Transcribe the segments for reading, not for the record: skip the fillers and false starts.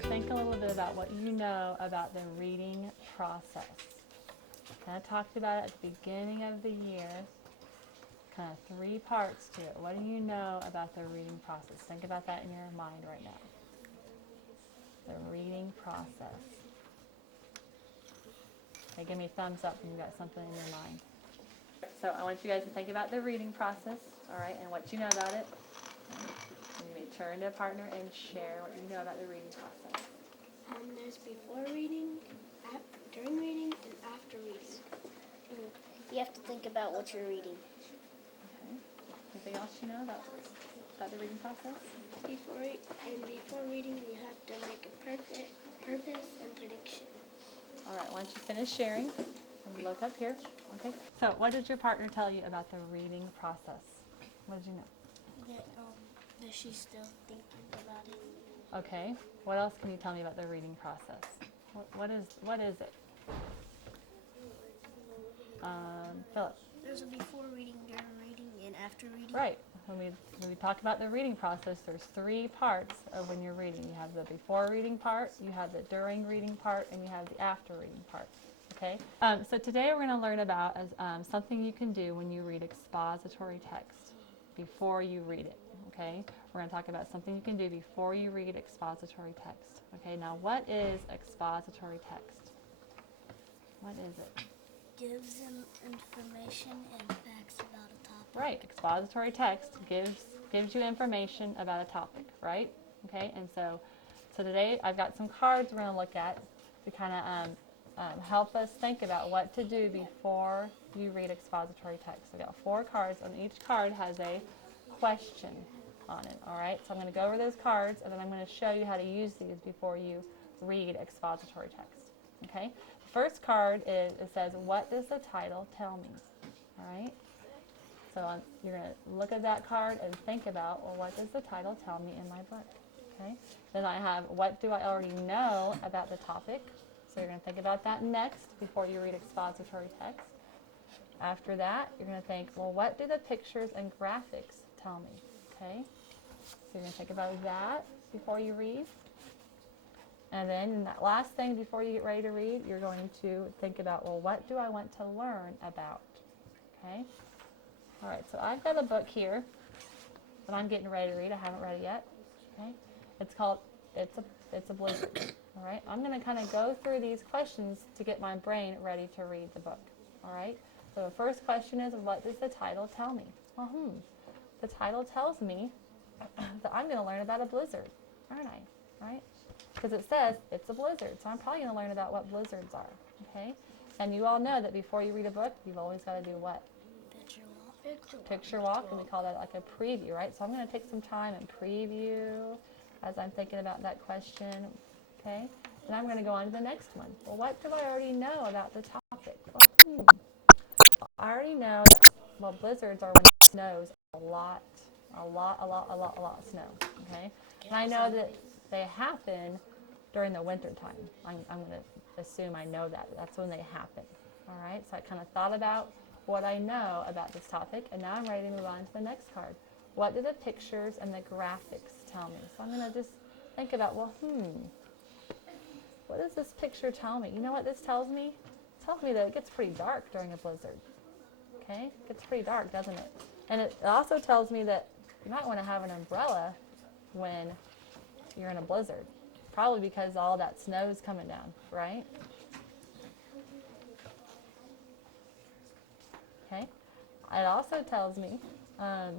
to think a little bit about what you know about the reading process. Kind of talked about it at the beginning of the year. Kind of 3 parts to it. What do you know about the reading process? Think about that in your mind right now. The reading process. Okay, give me a thumbs up when you got something in your mind. So I want you guys to think about the reading process, all right, and what you know about it. And you may turn to a partner and share what you know about the reading process. There's before reading, during reading, and after reading. You have to think about what you're reading. Okay. Anything else you know about the reading process? Before reading, you have to make a purpose and prediction. All right, why don't you finish sharing and look up here. Okay. So what did your partner tell you about the reading process? What did you know? That she's still thinking about it. Okay. What else can you tell me about the reading process? What is it? Philip. There's a before reading, during reading, and after reading. Right. When we talk about the reading process, there's 3 parts of when you're reading. You have the before reading part, you have the during reading part, and you have the after reading part. Okay. So today we're going to learn about something you can do when you read expository text before you read it. Okay. We're going to talk about something you can do before you read expository text. Okay. Now, what is expository text? What is it? Gives them information and facts about a topic. Right. Expository text gives you information about a topic, right? Okay. And so today I've got some cards we're going to look at to kind of help us think about what to do before you read expository text. I've got 4 cards, and each card has a question on it. All right. So I'm going to go over those cards, and then I'm going to show you how to use these before you read expository text. Okay. First card it says, what does the title tell me? All right. So you're going to look at that card and think about, well, what does the title tell me in my book? Okay. Then I have, what do I already know about the topic? So you're going to think about that next before you read expository text. After that, you're going to think, well, what do the pictures and graphics tell me? Okay. So you're going to think about that before you read. And then in that last thing before you get ready to read, you're going to think about, well, what do I want to learn about? Okay? All right, so I've got a book here that I'm getting ready to read. I haven't read it yet. Okay? It's called It's a Blizzard. All right? I'm going to kind of go through these questions to get my brain ready to read the book. All right? So the first question is, what does the title tell me? Well, the title tells me that I'm going to learn about a blizzard, aren't I? Right? Because it says it's a blizzard, so I'm probably going to learn about what blizzards are, okay? And you all know that before you read a book, you've always got to do what? Picture walk, and we call that like a preview, right? So I'm going to take some time and preview as I'm thinking about that question, okay? And I'm going to go on to the next one. Well, what do I already know about the topic? Well, I already know that, well, blizzards are when it snows a lot of snow, okay? And I know that they happen during the winter time. I'm going to assume I know that. That's when they happen. All right, so I kind of thought about what I know about this topic, and now I'm ready to move on to the next card. What do the pictures and the graphics tell me? So I'm going to just think about, well, what does this picture tell me? You know what this tells me? It tells me that it gets pretty dark during a blizzard. Okay, it gets pretty dark, doesn't it? And it also tells me that you might want to have an umbrella when you're in a blizzard, probably because all that snow is coming down, right? Okay. It also tells me, that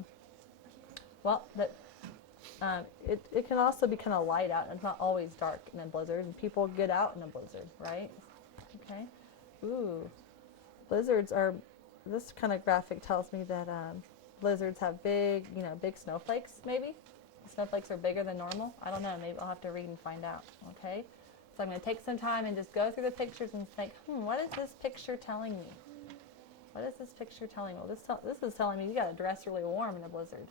it can also be kind of light out. It's not always dark in a blizzard, and people get out in a blizzard, right? Okay. Ooh, blizzards are. This kind of graphic tells me that blizzards have big snowflakes. Maybe snowflakes are bigger than normal. I don't know. Maybe I'll have to read and find out. Okay. So I'm going to take some time and just go through the pictures and think, what is this picture telling me? What is this picture telling me? Well, this is telling me you got to dress really warm in a blizzard,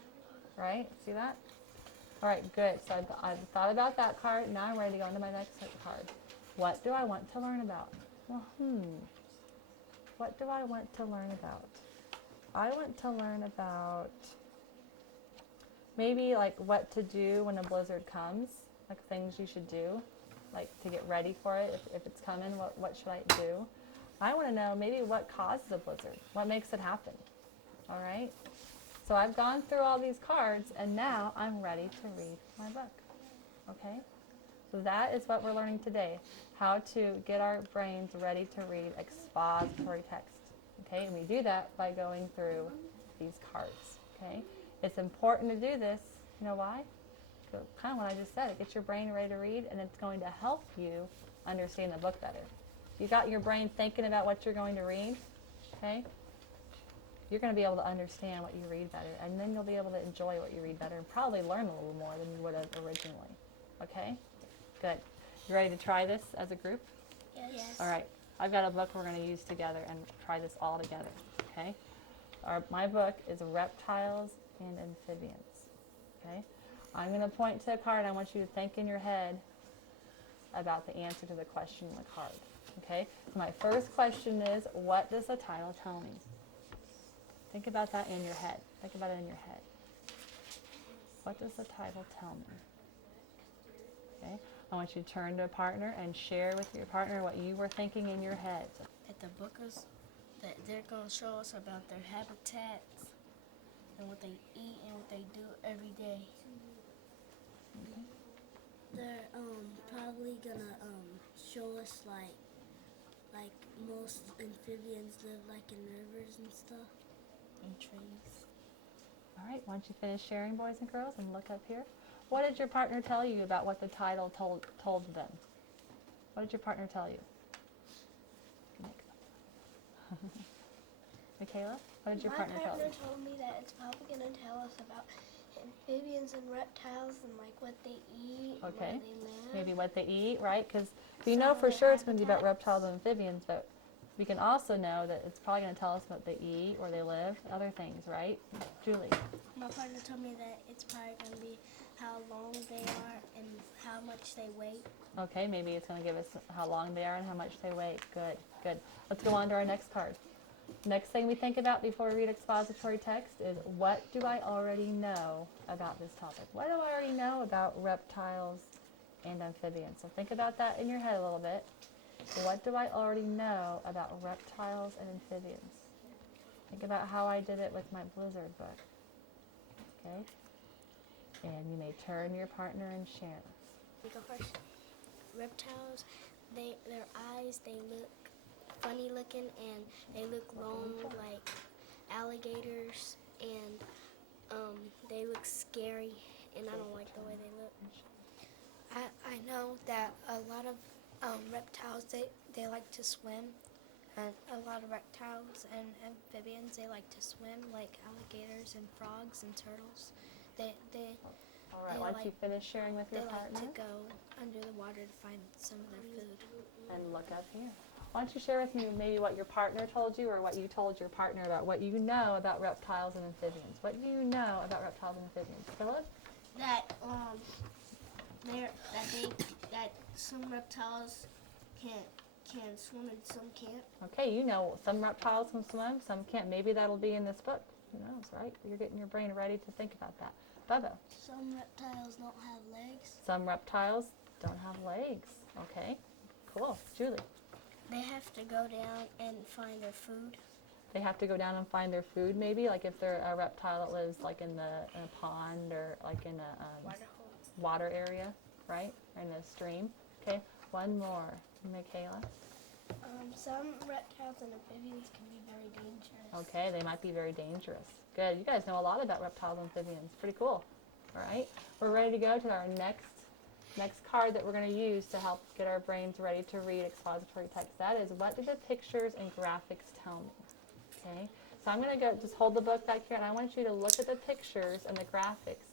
right? See that? All right, good. So I've thought about that card. Now I'm ready to go on to my next card. What do I want to learn about? Well, what do I want to learn about? I want to learn about maybe like what to do when a blizzard comes, like things you should do. like to get ready for it. If it's coming, what should I do? I want to know maybe what causes a blizzard, what makes it happen. All right. So I've gone through all these cards, and now I'm ready to read my book. Okay. So that is what we're learning today, how to get our brains ready to read expository text. Okay, and we do that by going through these cards. Okay, it's important to do this. You know why? Kind of what I just said. It gets your brain ready to read, and it's going to help you understand the book better. You got your brain thinking about what you're going to read. Okay, you're going to be able to understand what you read better, and then you'll be able to enjoy what you read better, and probably learn a little more than you would have originally. Okay, good. You ready to try this as a group? Yes. All right. I've got a book we're going to use together and try this all together, okay? My book is Reptiles and Amphibians, okay? I'm going to point to a card. I want you to think in your head about the answer to the question in the card, okay? So my first question is, what does the title tell me? Think about that in your head. Think about it in your head. What does the title tell me? Okay? I want you to turn to a partner and share with your partner what you were thinking in your head. That the book is, that they're going to show us about their habitats and what they eat and what they do every day. They're probably gonna show us like most amphibians live like in rivers and stuff. And trees. All right, why don't you finish sharing, boys and girls, and look up here. What did your partner tell you about what the title told them? What did your partner tell you? Michaela, what did your partner tell you? My partner told me that it's probably going to tell us about amphibians and reptiles and like what they eat, Okay. where they live. Maybe what they eat, right? Because we Some know of for their sure it's going to be about habitats. reptiles and amphibians, but we can also know that it's probably going to tell us what they eat, where they live, other things, right? Julie. My partner told me that it's probably going to be how long they are and how much they weigh. Okay, maybe it's going to give us how long they are and how much they weigh. Good, good. Let's go on to our next card. Next thing we think about before we read expository text is, what do I already know about this topic? What do I already know about reptiles and amphibians? So think about that in your head a little bit. What do I already know about reptiles and amphibians? Think about how I did it with my blizzard book. Okay? And you may turn to your partner and share. You go first. Reptiles, their eyes, they look funny looking and they look long like alligators, and they look scary, and I don't like the way they look. I know that a lot of reptiles, they like to swim, and a lot of reptiles and amphibians, they like to swim like alligators and frogs and turtles. They All right, They why don't you like- finish sharing with your like partner? to go under the water to find some of their food. And look up here. Why don't you share with me maybe what your partner told you, or what you told your partner about what you know about reptiles and amphibians? What do you know about reptiles and amphibians? Philip? That that some reptiles can swim and some can't. Okay, you know some reptiles can swim, some can't. Maybe that'll be in this book. Who knows, right? You're getting your brain ready to think about that. Bubba? Some reptiles don't have legs. Some reptiles don't have legs. Okay, cool. Julie? They have to go down and find their food. They have to go down and find their food, maybe, like if they're a reptile that lives like in a pond, or like in a water area, right? Or in a stream. Okay, one more. Michaela? Some reptiles and amphibians can be very dangerous. Okay, they might be very dangerous. Good. You guys know a lot about reptiles and amphibians. Pretty cool. All right, we're ready to go to our next card that we're going to use to help get our brains ready to read expository text. That is, what do the pictures and graphics tell me? Okay, so I'm going to go, just hold the book back here, and I want you to look at the pictures and the graphics.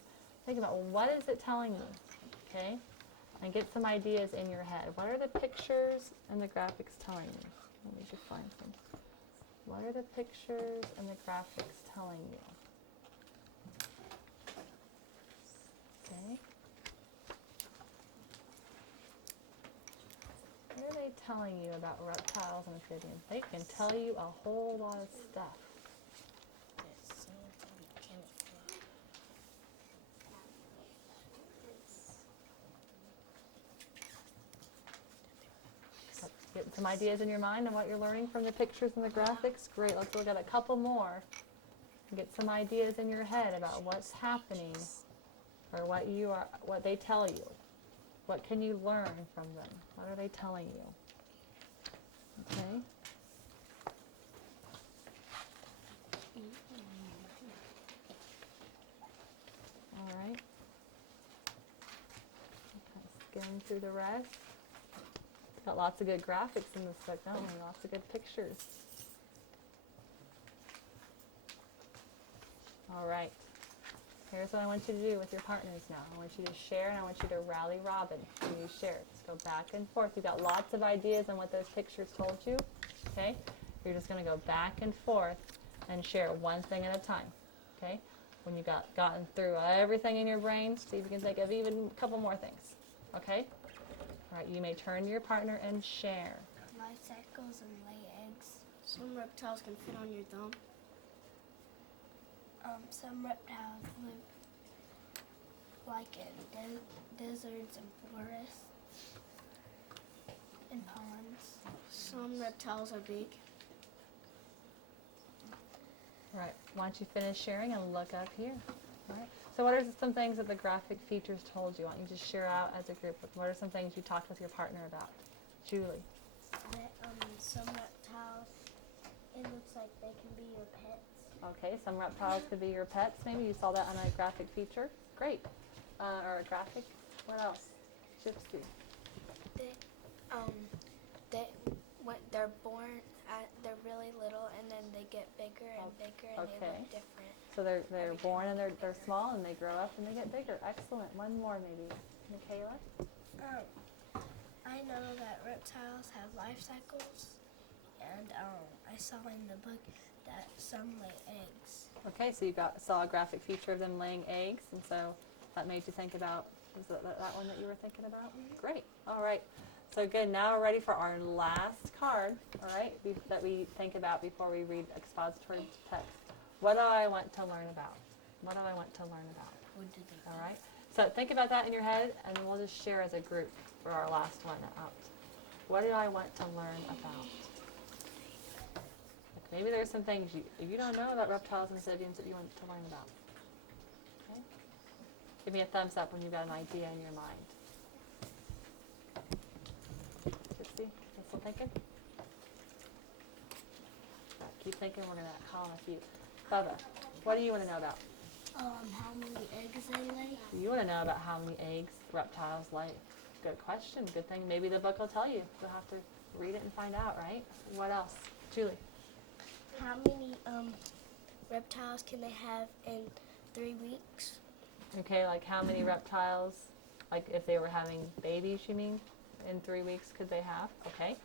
Think about, what is it telling me? Okay, and get some ideas in your head. What are the pictures and the graphics telling me? Let me just find some. What are the pictures and the graphics telling you? Okay. What are they telling you about reptiles and amphibians? They can tell you a whole lot of stuff. That some of them can't fly. some ideas in your mind on what you're learning from the pictures and the graphics? Great, let's look at a couple more and get some ideas in your head about what's happening or what they tell you. What can you learn from them? What are they telling you? Okay. All right. Okay, skim through the rest. Got lots of good graphics in this book, don't we? Lots of good pictures. All right. Here's what I want you to do with your partners now. I want you to share, and I want you to rally Robin when you share. Let's go back and forth. You've got lots of ideas on what those pictures told you. Okay? You're just going to go back and forth and share one thing at a time. Okay? When you've gotten through everything in your brain, see if you can think of even a couple more things. Okay? All right, you may turn to your partner and share. Life cycles and lay eggs. Some reptiles can fit on your thumb. Some reptiles live like in deserts and forests and ponds. Some reptiles are big. All right, why don't you finish sharing and look up here. All right. So what are some things that the graphic features told you? Why don't you just share out as a group? What are some things you talked with your partner about? Julie. That some reptiles, it looks like they can be your pets. Okay, some reptiles could be your pets. Maybe you saw that on a graphic feature. Great. Or a graphic. What else? Gypsy. When they're born, they're really little, and then they get bigger and bigger, and they Okay. look different. So they're born and they're small and they grow up and they get bigger. Excellent. One more maybe. Michaela? I know that reptiles have life cycles, and I saw in the book that some lay eggs. Okay, so you saw a graphic feature of them laying eggs, and so that made you think about, was that one that you were thinking about? Mm-hmm. Great. All right. So good. Now we're ready for our last card, all right, that we think about before we read expository text. What do I want to learn about? What do I want to learn about? What did they All right. So think about that in your head, and then we'll just share as a group for our last one out. What do I want to learn about? Like maybe there's some things you don't know about reptiles and amphibians that you want to learn about. Okay. Give me a thumbs up when you've got an idea in your mind. Gypsy, you still thinking? Right, keep thinking. We're going to call on a few. Bubba, what do you want to know about? How many eggs they lay? You want to know about how many eggs reptiles lay. Good question. Good thing maybe the book will tell you. You'll have to read it and find out, right? What else? Julie. How many reptiles can they have in 3 weeks? Okay, like how many reptiles, like if they were having babies, you mean, in 3 weeks could they have? Okay,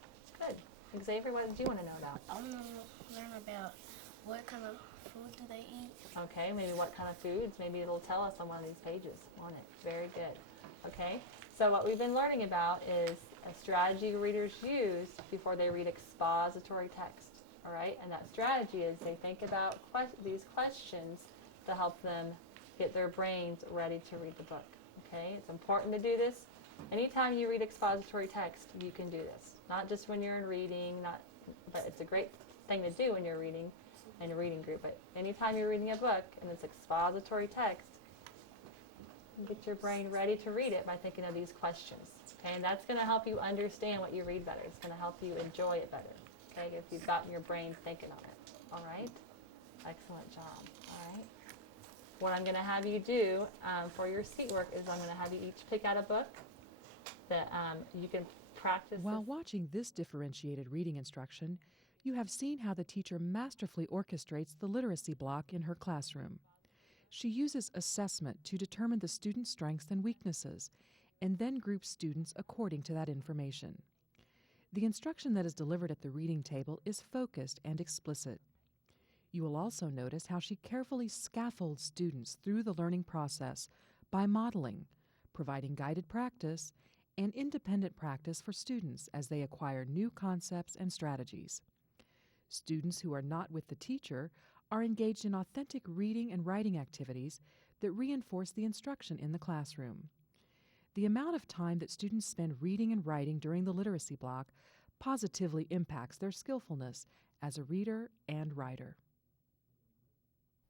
good. Xavier, what did you want to know about? I want to learn about what kind of food do they eat. Okay, maybe what kind of foods. Maybe it'll tell us on one of these pages, won't it? Very good. Okay, so what we've been learning about is a strategy readers use before they read expository text. All right, and that strategy is they think about these questions to help them get their brains ready to read the book. Okay, it's important to do this. Anytime you read expository text, you can do this. Not just when you're in reading, but it's a great thing to do when you're reading in a reading group. But anytime you're reading a book and it's expository text, you get your brain ready to read it by thinking of these questions. Okay, and that's going to help you understand what you read better. It's going to help you enjoy it better. Okay, if you've gotten your brain thinking on it. All right? Excellent job. All right. What I'm going to have you do for your seat work is I'm going to have you each pick out a book that you can practice. While watching this differentiated reading instruction, you have seen how the teacher masterfully orchestrates the literacy block in her classroom. She uses assessment to determine the student's strengths and weaknesses, and then groups students according to that information. The instruction that is delivered at the reading table is focused and explicit. You will also notice how she carefully scaffolds students through the learning process by modeling, providing guided practice, and independent practice for students as they acquire new concepts and strategies. Students who are not with the teacher are engaged in authentic reading and writing activities that reinforce the instruction in the classroom. The amount of time that students spend reading and writing during the literacy block positively impacts their skillfulness as a reader and writer.